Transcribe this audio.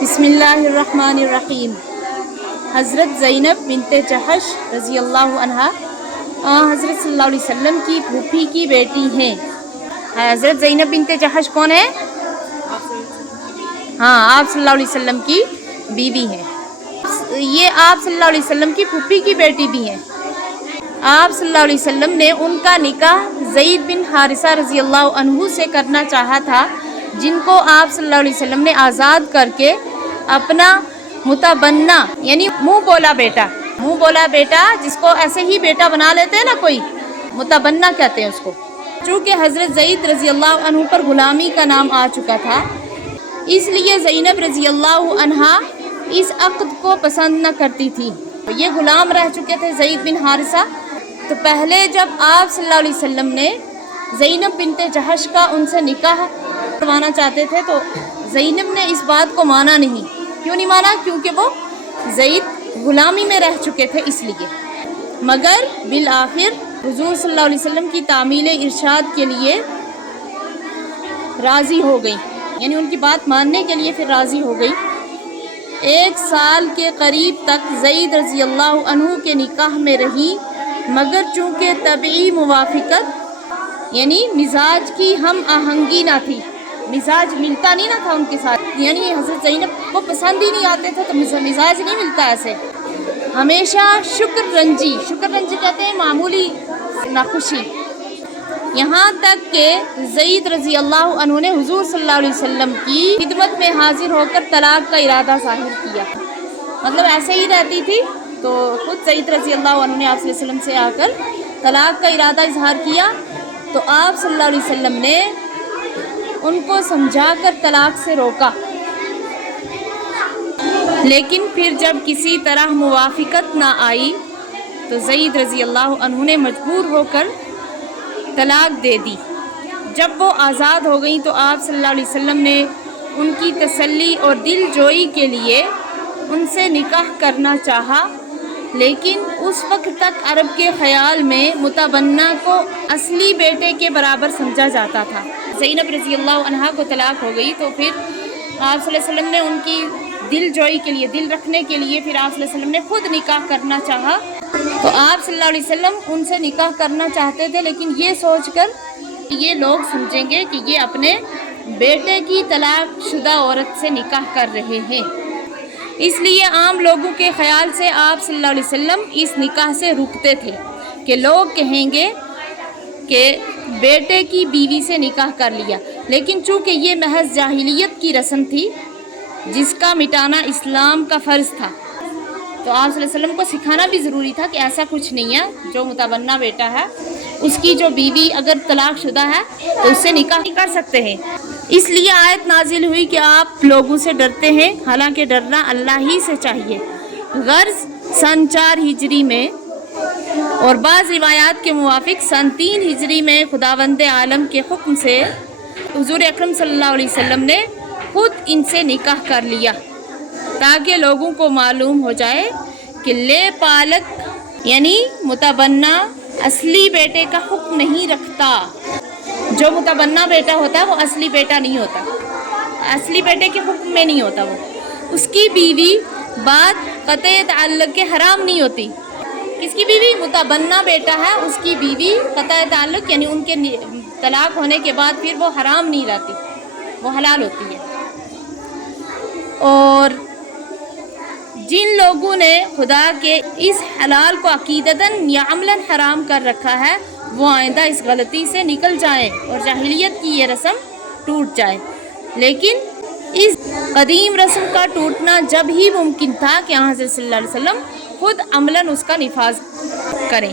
بسم اللہ الرحمن الرحیم۔ حضرت زینب بنت جحش رضی اللہ عنہا حضرت صلی اللہ علیہ وسلم کی پھوپھی کی بیٹی ہیں۔ حضرت زینب بنت جحش کون ہے؟ آپ صلی اللہ علیہ وسلم کی بیوی ہیں۔ یہ آپ صلی اللہ علیہ وسلم کی پھوپھی کی بیٹی بھی ہیں۔ آپ صلی اللہ علیہ وسلم نے ان کا نکاح زید بن حارثہ رضی اللہ عنہ سے کرنا چاہا تھا، جن کو آپ صلی اللہ علیہ وسلم نے آزاد کر کے اپنا متبنہ یعنی منہ بولا بیٹا جس کو ایسے ہی بیٹا بنا لیتے ہیں نا کوئی، متبنہ کہتے ہیں اس کو۔ چونکہ حضرت زید رضی اللہ عنہ پر غلامی کا نام آ چکا تھا، اس لیے زینب رضی اللہ عنہا اس عقد کو پسند نہ کرتی تھی۔ یہ غلام رہ چکے تھے زید بن حارثہ، تو پہلے جب آپ صلی اللہ علیہ وسلم نے زینب بنت جحش کا ان سے نکاح کروانا چاہتے تھے تو زینب نے اس بات کو مانا نہیں۔ کیوں نہیں مانا؟ کیونکہ وہ زید غلامی میں رہ چکے تھے اس لیے۔ مگر بالآخر حضور صلی اللہ علیہ وسلم کی تعمیل ارشاد کے لیے راضی ہو گئی، یعنی ان کی بات ماننے کے لیے پھر راضی ہو گئی۔ 1 سال کے قریب تک زید رضی اللہ عنہ کے نکاح میں رہی، مگر چونکہ طبعی موافقت یعنی مزاج کی ہم آہنگی نہ تھی، مزاج ملتا نہیں نہ تھا ان کے ساتھ، یعنی حضرت زینب کو پسند ہی نہیں آتے تھے تو مزاج نہیں ملتا ایسے۔ ہمیشہ شکر رنجی کہتے ہیں معمولی ناخوشی، یہاں تک کہ زید رضی اللہ عنہ نے حضور صلی اللہ علیہ وسلم کی خدمت میں حاضر ہو کر طلاق کا ارادہ ظاہر کیا۔ مطلب ایسے ہی رہتی تھی تو خود زید رضی اللہ عنہ نے آپ صلی اللہ علیہ وسلم سے آ کر طلاق کا ارادہ اظہار کیا، تو آپ صلی اللہ علیہ وسلم نے ان کو سمجھا کر طلاق سے روکا، لیکن پھر جب کسی طرح موافقت نہ آئی تو زید رضی اللہ عنہ نے مجبور ہو کر طلاق دے دی۔ جب وہ آزاد ہو گئیں تو آپ صلی اللہ علیہ وسلم نے ان کی تسلی اور دل جوئی کے لیے ان سے نکاح کرنا چاہا، لیکن اس وقت تک عرب کے خیال میں متبنہ کو اصلی بیٹے کے برابر سمجھا جاتا تھا۔ زینب رضی اللہ عنہا کو طلاق ہو گئی تو پھر آپ صلی اللہ علیہ وسلم نے ان کی دل جوئی کے لیے، دل رکھنے کے لیے پھر آپ صلی اللہ علیہ وسلم نے خود نکاح کرنا چاہا۔ تو آپ صلی اللہ علیہ وسلم ان سے نکاح کرنا چاہتے تھے، لیکن یہ سوچ کر یہ لوگ سمجھیں گے کہ یہ اپنے بیٹے کی طلاق شدہ عورت سے نکاح کر رہے ہیں، اس لیے عام لوگوں کے خیال سے آپ صلی اللہ علیہ وسلم اس نکاح سے رکتے تھے کہ لوگ کہیں گے کہ بیٹے کی بیوی سے نکاح کر لیا۔ لیکن چونکہ یہ محض جاہلیت کی رسم تھی جس کا مٹانا اسلام کا فرض تھا، تو آپ صلی اللہ علیہ وسلم کو سکھانا بھی ضروری تھا کہ ایسا کچھ نہیں ہے، جو متبنہ بیٹا ہے اس کی جو بیوی اگر طلاق شدہ ہے تو اس سے نکاح نہیں کر سکتے ہیں۔ اس لیے آیت نازل ہوئی کہ آپ لوگوں سے ڈرتے ہیں، حالانکہ ڈرنا اللہ ہی سے چاہیے۔ غرض سن 4 ہجری میں اور بعض روایات کے موافق سن 3 ہجری میں خداوند عالم کے حکم سے حضور اکرم صلی اللہ علیہ وسلم نے خود ان سے نکاح کر لیا، تاکہ لوگوں کو معلوم ہو جائے کہ لے پالک یعنی متبنہ اصلی بیٹے کا حکم نہیں رکھتا۔ جو متبنہ بیٹا ہوتا ہے وہ اصلی بیٹا نہیں ہوتا، اصلی بیٹے کے حکم میں نہیں ہوتا، وہ اس کی بیوی بات قطع تعلق کے حرام نہیں ہوتی۔ کس کی بیوی؟ متبنہ بیٹا ہے اس کی بیوی قطع تعلق یعنی ان کے طلاق ہونے کے بعد پھر وہ حرام نہیں رہتی، وہ حلال ہوتی ہے۔ اور جن لوگوں نے خدا کے اس حلال کو عقیدتاً یا عملاً حرام کر رکھا ہے وہ آئندہ اس غلطی سے نکل جائیں اور جاہلیت کی یہ رسم ٹوٹ جائے۔ لیکن اس قدیم رسم کا ٹوٹنا جب ہی ممکن تھا کہ حضرت صلی اللہ علیہ وسلم خود عملاً اس کا نفاذ کریں۔